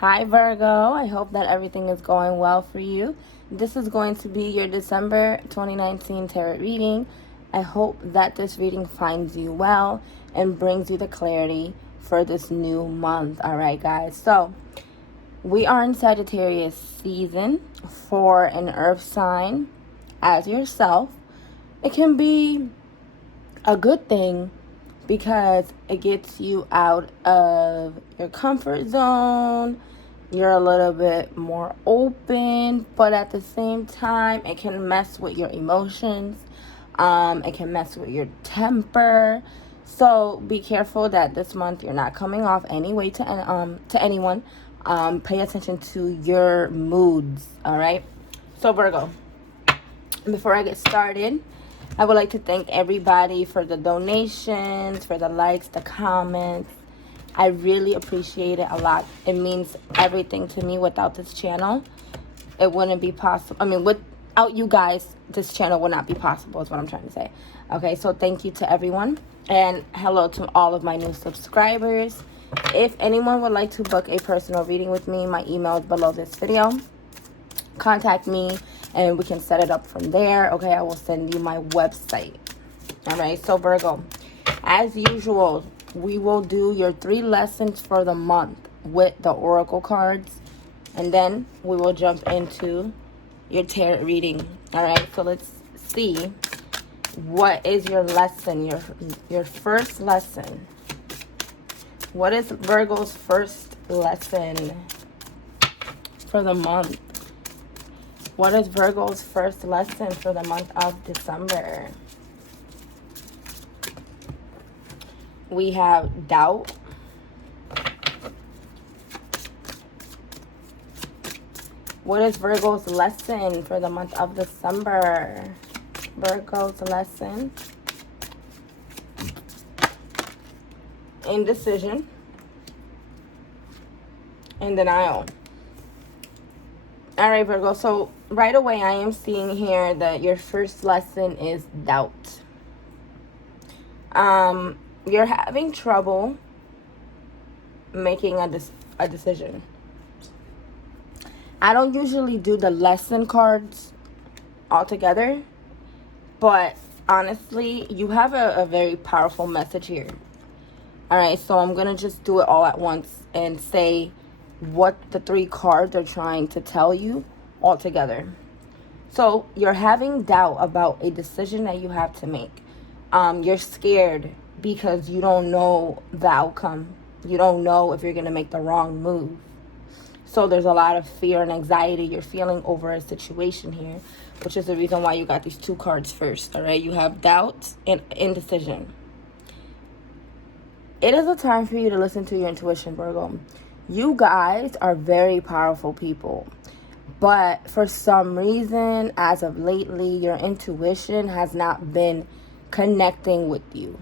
Hi Virgo, I hope that everything is going well for you. This is going to be your December 2019 tarot reading. I hope that this reading finds you well and brings you the clarity for this new month. All right, guys. So, we are in Sagittarius season for an earth sign as yourself. It can be a good thing because it gets you out of your comfort zone. You're a little bit more open, but at the same time, it can mess with your emotions. It can mess with your temper. So be careful that this month you're not coming off any way to anyone. Pay attention to your moods. All right. So Virgo, before I get started, I would like to thank everybody for the donations, for the likes, the comments. I really appreciate it a lot. It means everything to me. Without this channel, it wouldn't be possible. I mean, without you guys, this channel would not be possible is what I'm trying to say. Okay, so thank you to everyone. And hello to all of my new subscribers. If anyone would like to book a personal reading with me, my email is below this video. Contact me and we can set it up from there. Okay, I will send you my website. All right, so Virgo, as usual, we will do your 3 lessons for the month with the oracle cards, and then we will jump into your tarot reading. All right, so let's see, what is your lesson, your first lesson? What is Virgo's first lesson for the month? What is Virgo's first lesson for the month of December? We have doubt. What is Virgo's lesson for the month of December? Virgo's lesson. Indecision. And denial. All right, Virgo. So right away, I am seeing here that your first lesson is doubt. You're having trouble making a decision. I don't usually do the lesson cards altogether, but honestly, you have a very powerful message here. All right, so I'm going to just do it all at once and say what the 3 cards are trying to tell you all together. So you're having doubt about a decision that you have to make. You're scared because you don't know the outcome. You don't know if you're going to make the wrong move. So there's a lot of fear and anxiety you're feeling over a situation here, which is the reason why you got these 2 cards first. All right, you have doubt and indecision. It is a time for you to listen to your intuition, Virgo. You guys are very powerful people. But for some reason, as of lately, your intuition has not been connecting with you.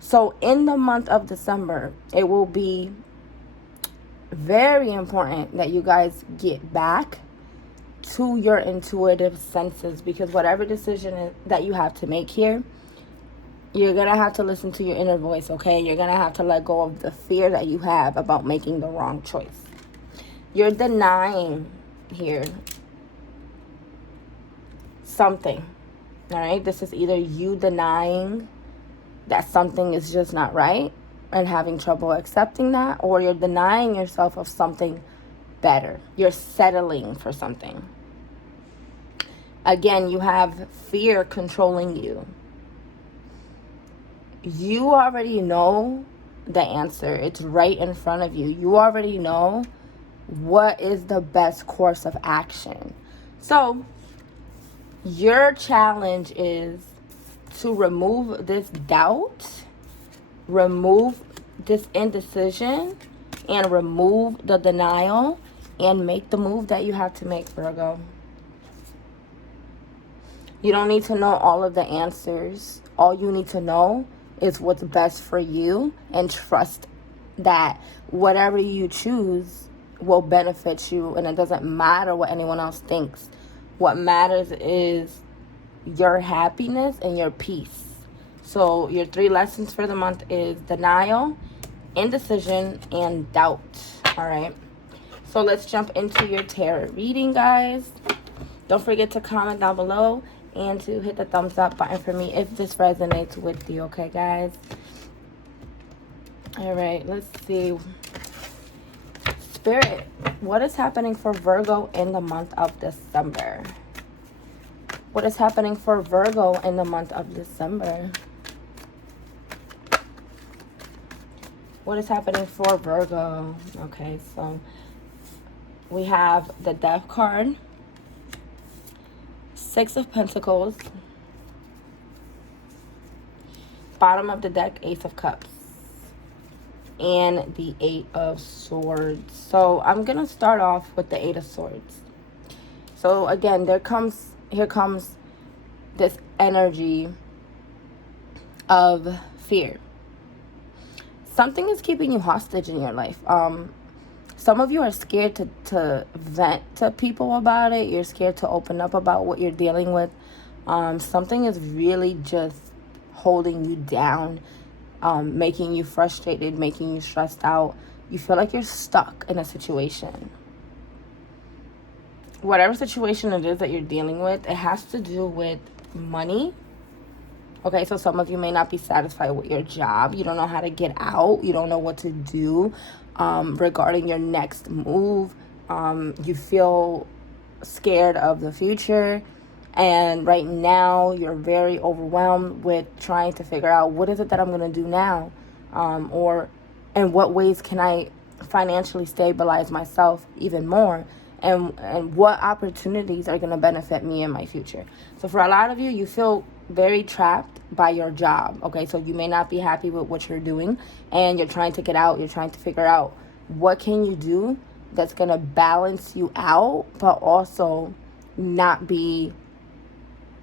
So in the month of December, it will be very important that you guys get back to your intuitive senses, because whatever decision that you have to make here, you're going to have to listen to your inner voice, okay? You're going to have to let go of the fear that you have about making the wrong choice. You're denying here something, all right? This is either you denying that something is just not right and having trouble accepting that, or you're denying yourself of something better. You're settling for something. Again, you have fear controlling you. You already know the answer. It's right in front of you. You already know what is the best course of action. So your challenge is to remove this doubt, remove this indecision, and remove the denial, and make the move that you have to make, Virgo. You don't need to know all of the answers. All you need to know is what's best for you, and trust that whatever you choose will benefit you, and it doesn't matter what anyone else thinks. What matters is your happiness and your peace. So your 3 lessons for the month is denial, indecision, and doubt. All right. So let's jump into your tarot reading, guys. Don't forget to comment down below and to hit the thumbs up button for me if this resonates with you, okay, guys? All right, let's see. Spirit, what is happening for Virgo in the month of December? What is happening for Virgo in the month of December? What is happening for Virgo? Okay, so we have the Death card, Six of Pentacles, bottom of the deck, Ace of Cups, and the Eight of Swords. So I'm going to start off with the Eight of Swords. So again, here comes this energy of fear. Something is keeping you hostage in your life. Some of you are scared to vent to people about it. You're scared to open up about what you're dealing with. Something is really just holding you down, making you frustrated, making you stressed out. You feel like you're stuck in a situation. Whatever situation it is that you're dealing with, it has to do with money. Okay, so some of you may not be satisfied with your job. You don't know how to get out. You don't know what to do regarding your next move. You feel scared of the future. And right now, you're very overwhelmed with trying to figure out what is it that I'm going to do now? Or in what ways can I financially stabilize myself even more? And what opportunities are going to benefit me in my future? So for a lot of you, you feel very trapped by your job. Okay, so you may not be happy with what you're doing and you're trying to get out. You're trying to figure out what can you do that's going to balance you out, but also not be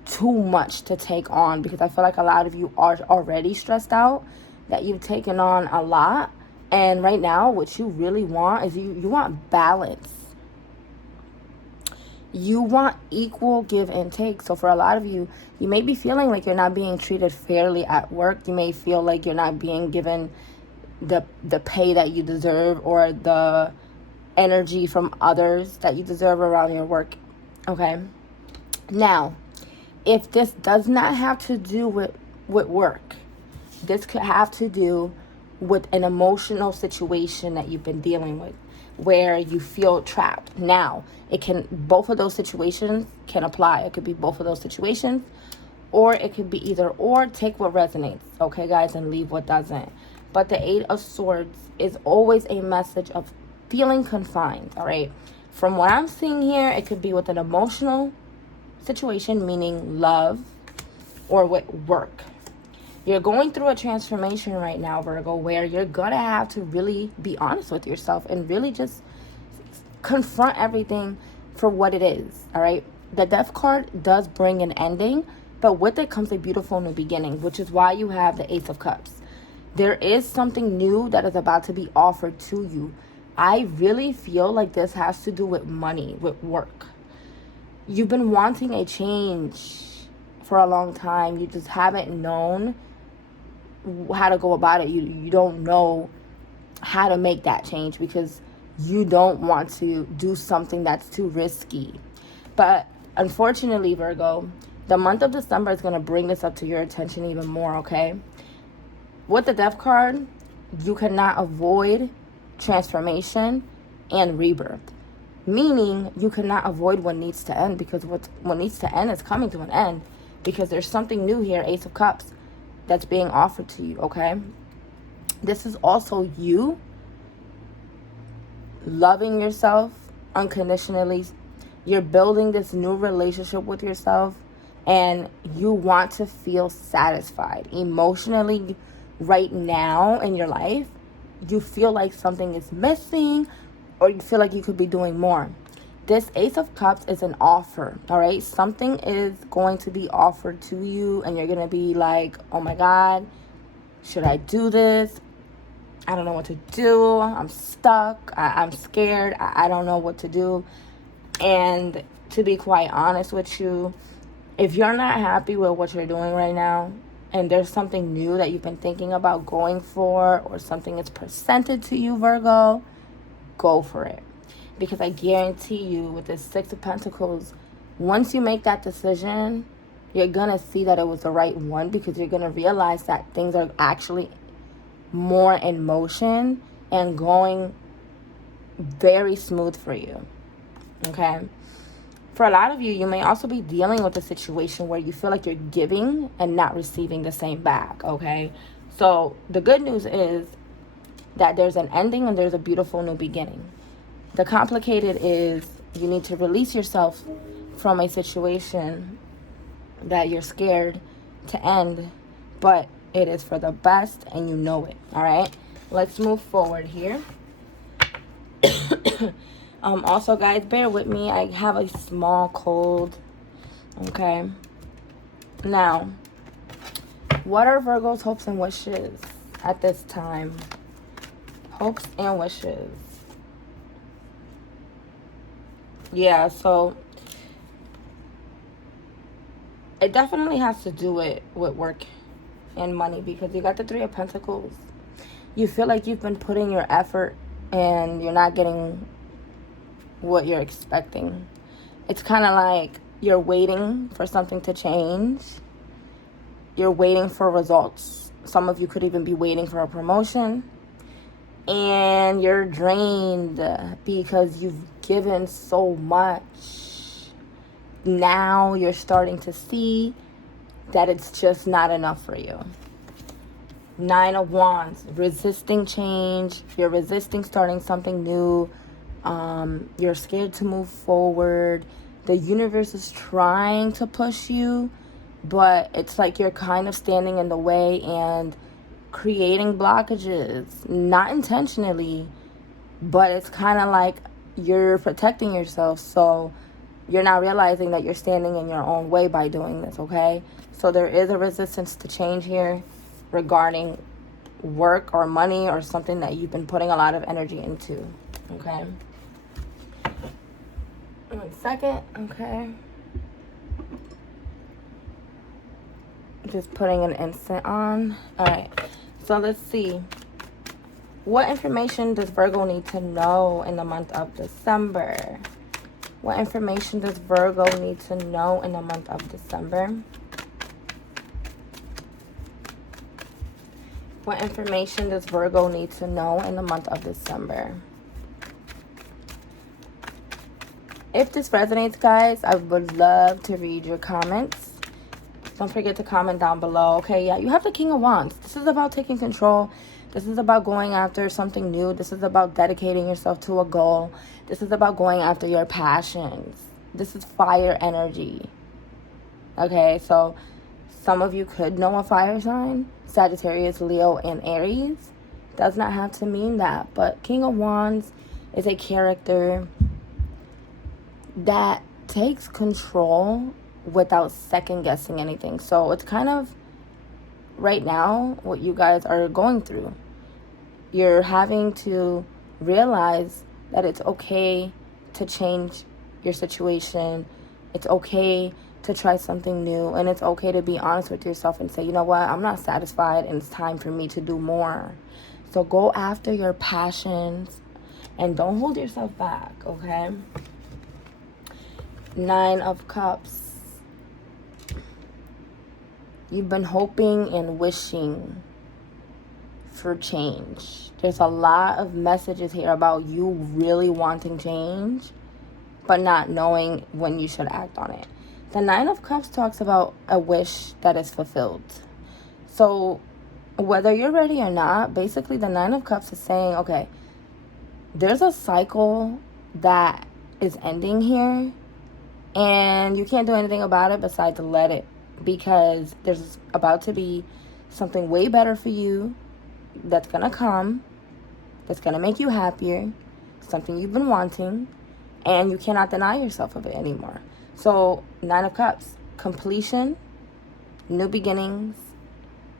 too much to take on, because I feel like a lot of you are already stressed out, that you've taken on a lot. And right now, what you really want is you want balance. You want equal give and take. So for a lot of you, you may be feeling like you're not being treated fairly at work. You may feel like you're not being given the pay that you deserve, or the energy from others that you deserve around your work. Okay? Now, if this does not have to do with work, this could have to do with an emotional situation that you've been dealing with, where you feel trapped. Now, both of those situations can apply. It could be both of those situations, or it could be either or. Take what resonates, okay, guys, and leave what doesn't. But the Eight of Swords is always a message of feeling confined, all right? From what I'm seeing here, it could be with an emotional situation, meaning love, or with work. You're going through a transformation right now, Virgo, where you're going to have to really be honest with yourself and really just confront everything for what it is, all right? The Death card does bring an ending, but with it comes a beautiful new beginning, which is why you have the Ace of Cups. There is something new that is about to be offered to you. I really feel like this has to do with money, with work. You've been wanting a change for a long time. You just haven't known how to go about it. You don't know how to make that change because you don't want to do something that's too risky. But unfortunately, Virgo, the month of December is going to bring this up to your attention even more, okay? With the Death card, you cannot avoid transformation and rebirth. Meaning you cannot avoid what needs to end, because what needs to end is coming to an end, because there's something new here, Ace of Cups, that's being offered to you, okay? This is also you loving yourself unconditionally. You're building this new relationship with yourself, and you want to feel satisfied emotionally right now in your life. You feel like something is missing, or you feel like you could be doing more. This Ace of Cups is an offer, all right? Something is going to be offered to you, and you're going to be like, oh my God, should I do this? I don't know what to do. I'm stuck. I'm scared. I don't know what to do. And to be quite honest with you, if you're not happy with what you're doing right now, and there's something new that you've been thinking about going for, or something is presented to you, Virgo, go for it. Because I guarantee you, with this Six of Pentacles, once you make that decision, you're going to see that it was the right one, because you're going to realize that things are actually more in motion and going very smooth for you. Okay? For a lot of you, you may also be dealing with a situation where you feel like you're giving and not receiving the same back. Okay? So the good news is that there's an ending and there's a beautiful new beginning. The complicated is you need to release yourself from a situation that you're scared to end, but it is for the best and you know it. All right, let's move forward here. Also, guys, bear with me. I have a small cold. Okay. Now, what are Virgo's hopes and wishes at this time? Hopes and wishes. Yeah, so it definitely has to do with work and money, because you got the Three of Pentacles. You feel like you've been putting your effort and you're not getting what you're expecting. It's kind of like you're waiting for something to change. You're waiting for results. Some of you could even be waiting for a promotion. And you're drained because you've given so much. Now you're starting to see that it's just not enough for you. Nine of Wands, resisting change. You're resisting starting something new. You're scared to move forward. The universe is trying to push you, but it's like you're kind of standing in the way and creating blockages. Not intentionally, but it's kind of like you're protecting yourself. So you're not realizing that you're standing in your own way by doing this, okay? So there is a resistance to change here regarding work or money or something that you've been putting a lot of energy into, okay? 1 second, okay? Just putting an instant on. All right, so let's see. What information does Virgo need to know in the month of December? What information does Virgo need to know in the month of December? What information does Virgo need to know in the month of December? If this resonates, guys, I would love to read your comments. Don't forget to comment down below. Okay, yeah, you have the King of Wands. This is about taking control. This is about going after something new. This is about dedicating yourself to a goal. This is about going after your passions. This is fire energy. Okay, so some of you could know a fire sign. Sagittarius, Leo, and Aries. Does not have to mean that. But King of Wands is a character that takes control without second guessing anything. So it's kind of right now what you guys are going through. You're having to realize that it's okay to change your situation. It's okay to try something new, and it's okay to be honest with yourself and say, you know what, I'm not satisfied and it's time for me to do more. So go after your passions and don't hold yourself back, okay? 9 of Cups. You've been hoping and wishing for change. There's a lot of messages here about you really wanting change, but not knowing when you should act on it. The 9 of Cups talks about a wish that is fulfilled. So whether you're ready or not, basically the 9 of Cups is saying, okay, there's a cycle that is ending here, and you can't do anything about it besides let it, because there's about to be something way better for you that's going to come, that's going to make you happier, something you've been wanting, and you cannot deny yourself of it anymore. So 9 of Cups, completion, new beginnings,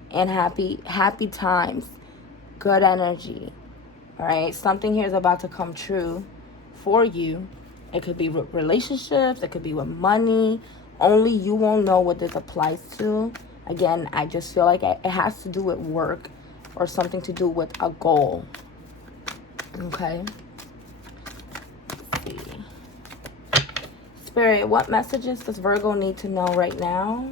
and happy times, good energy. All right, something here is about to come true for you. It could be with relationships, it could be with money. Only you won't know what this applies to. Again, I just feel like it has to do with work or something to do with a goal. Okay. Spirit, what messages does Virgo need to know right now?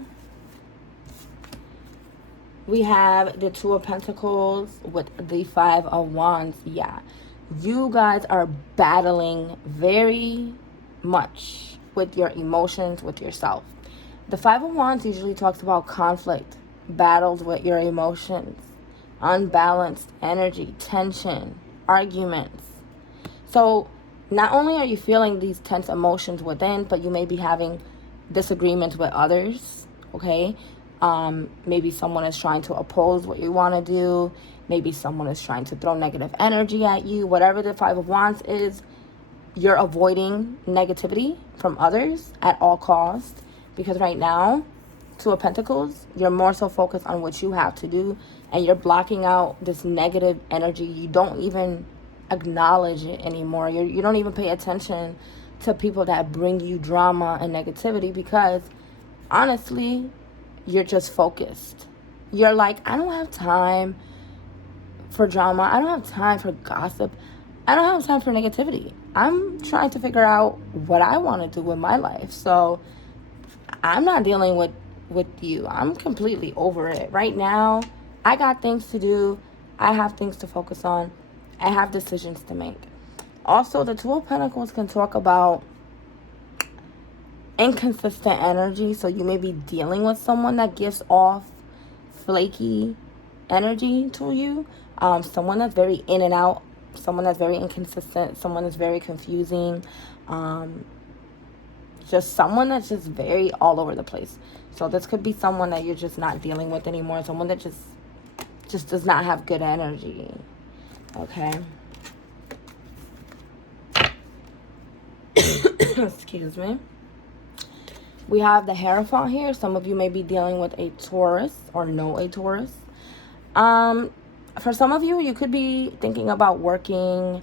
We have the Two of Pentacles with the Five of Wands. Yeah. You guys are battling very much with your emotions, with yourself. The Five of Wands usually talks about conflict, battles with your emotions, unbalanced energy, tension, arguments. So not only are you feeling these tense emotions within, but you may be having disagreements with others, okay? Maybe someone is trying to oppose what you want to do. Maybe someone is trying to throw negative energy at you. Whatever the Five of Wands is, you're avoiding negativity from others at all costs. Because right now, Two of Pentacles, you're more so focused on what you have to do. And you're blocking out this negative energy. You don't even acknowledge it anymore. You don't even pay attention to people that bring you drama and negativity. Because honestly, you're just focused. You're like, I don't have time for drama. I don't have time for gossip. I don't have time for negativity. I'm trying to figure out what I want to do with my life. So I'm not dealing with you. I'm completely over it. Right now, I got things to do. I have things to focus on. I have decisions to make. Also, the Two of Pentacles can talk about inconsistent energy. So you may be dealing with someone that gives off flaky energy to you. Someone that's very in and out. Someone that's very inconsistent. Someone that's very confusing. Just someone that's just very all over the place. So this could be someone that you're just not dealing with anymore. Someone that just does not have good energy. Okay. Excuse me. We have the Hierophant here. Some of you may be dealing with a Taurus or know a Taurus. For some of you, you could be thinking about working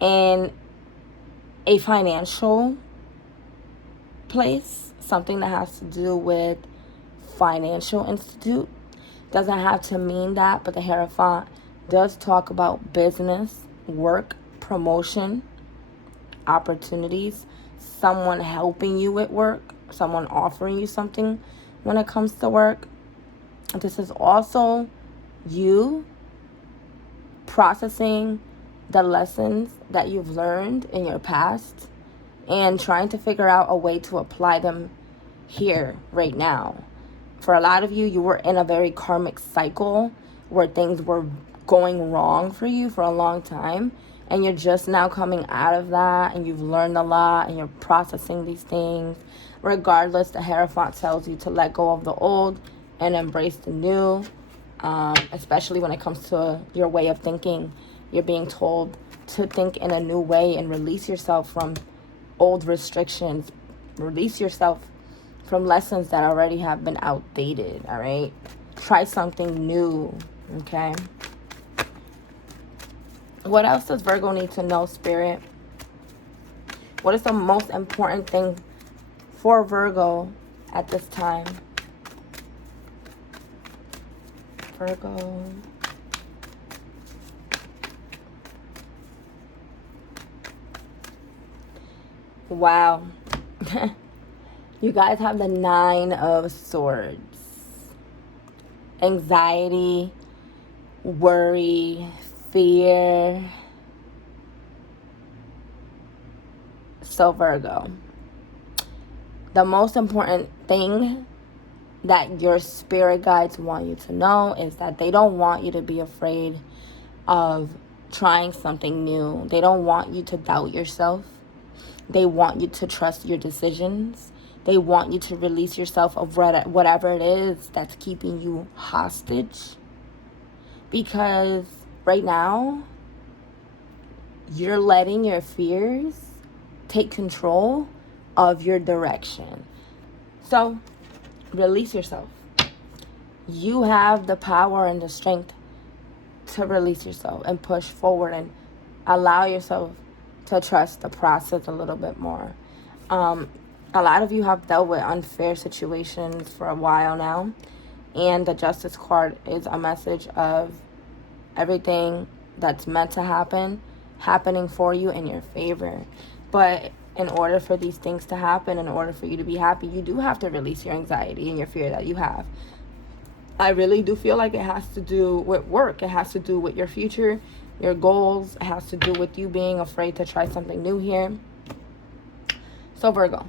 in a financial place, something that has to do with financial institute. Doesn't have to mean that, but the Hierophant does talk about business, work, promotion, opportunities, someone helping you with work, someone offering you something when it comes to work. This is also you processing the lessons that you've learned in your past and trying to figure out a way to apply them here right now. For a lot of you, you were in a very karmic cycle where things were going wrong for you for a long time, and you're just now coming out of that, and you've learned a lot, and you're processing these things. Regardless, the Hierophant tells you to let go of the old and embrace the new, especially when it comes to your way of thinking. You're being told to think in a new way and release yourself from old restrictions. Release yourself from lessons that already have been outdated, all right? Try something new, okay? What else does Virgo need to know, Spirit? What is the most important thing for Virgo at this time? Virgo. Wow. You guys have the Nine of Swords. Anxiety, worry, fear. So Virgo, the most important thing that your spirit guides want you to know is that they don't want you to be afraid of trying something new. They don't want you to doubt yourself. They want you to trust your decisions. They want you to release yourself of whatever it is that's keeping you hostage. Because right now, you're letting your fears take control of your direction. So, release yourself. You have the power and the strength to release yourself and push forward and allow yourself to trust the process a little bit more. A lot of you have dealt with unfair situations for a while now, and the Justice card is a message of everything that's meant to happen happening for you in your favor. But in order for these things to happen, in order for you to be happy, you do have to release your anxiety and your fear that you have. I really do feel like it has to do with work. It has to do with your future, your goals. It has to do with you being afraid to try something new here. So Virgo,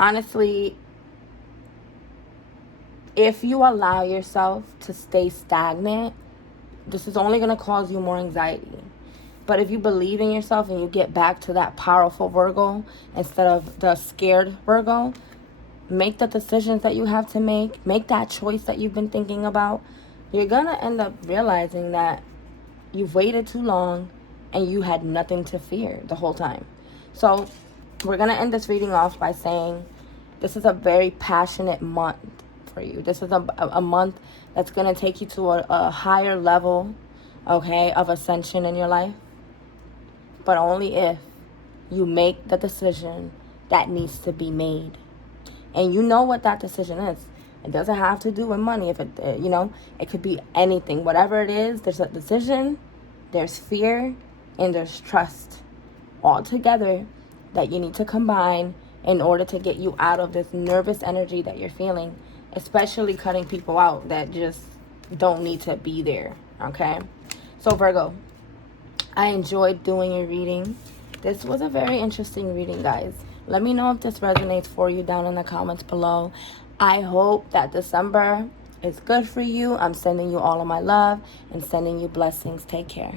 honestly, if you allow yourself to stay stagnant, this is only going to cause you more anxiety. But if you believe in yourself and you get back to that powerful Virgo instead of the scared Virgo, make the decisions that you have to make that choice that you've been thinking about, you're going to end up realizing that you've waited too long and you had nothing to fear the whole time. So we're going to end this reading off by saying this is a very passionate month for you. This is a month that's going to take you to a higher level, okay, of ascension in your life. But only if you make the decision that needs to be made. And you know what that decision is. It doesn't have to do with money. If it, it could be anything. Whatever it is, there's a decision, there's fear, and there's trust all together that you need to combine in order to get you out of this nervous energy that you're feeling, especially cutting people out that just don't need to be there, okay? So Virgo, I enjoyed doing your reading. This was a very interesting reading, guys. Let me know if this resonates for you down in the comments below. I hope that December is good for you. I'm sending you all of my love and sending you blessings. Take care.